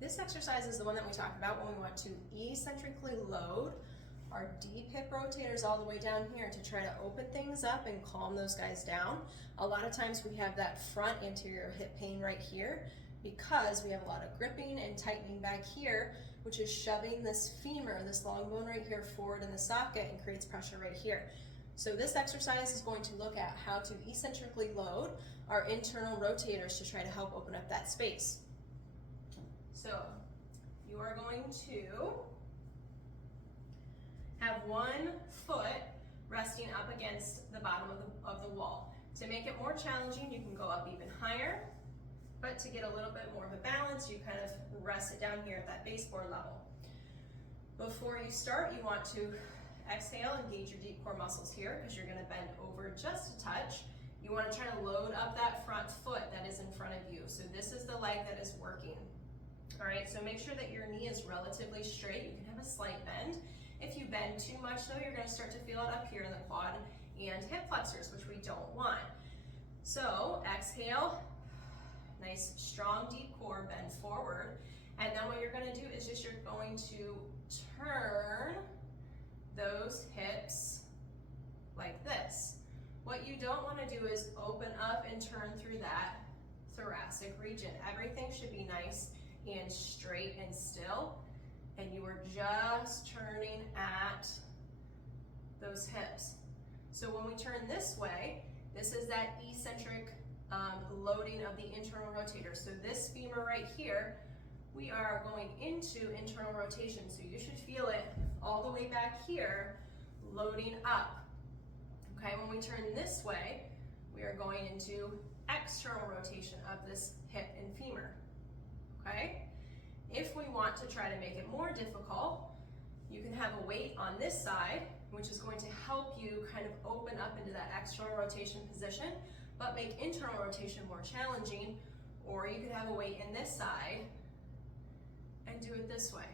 This exercise is the one that we talked about when we want to eccentrically load our deep hip rotators all the way down here to try to open things up and calm those guys down. A lot of times we have that front anterior hip pain right here because we have a lot of gripping and tightening back here, which is shoving this femur, this long bone right here, forward in the socket and creates pressure right here. So this exercise is going to look at how to eccentrically load our internal rotators to try to help open up that space. So you are going to have one foot resting up against the bottom of the wall. To make it more challenging, you can go up even higher, but to get a little bit more of a balance, you kind of rest it down here at that baseboard level. Before you start, you want to exhale, engage your deep core muscles here because you're going to bend over just a touch. You want to try to load up that front foot that is in front of you. So this is the leg that is working. All right, so make sure that your knee is relatively straight. You can have a slight bend. If you bend too much though, you're going to start to feel it up here in the quad and hip flexors, which we don't want. So exhale, nice strong deep core, bend forward. And then what you're going to do is just you're going to turn those hips like this. What you don't want to do is open up and turn through that thoracic region. Everything should be nice and straight and still, and you are just turning at those hips. So when we turn this way, this is that eccentric loading of the internal rotator. So this femur right here, we are going into internal rotation. So you should feel it all the way back here, loading up. Okay, when we turn this way, we are going into external rotation of this hip and femur. Okay? If we want to try to make it more difficult, you can have a weight on this side, which is going to help you kind of open up into that external rotation position, but make internal rotation more challenging. Or you could have a weight in this side and do it this way.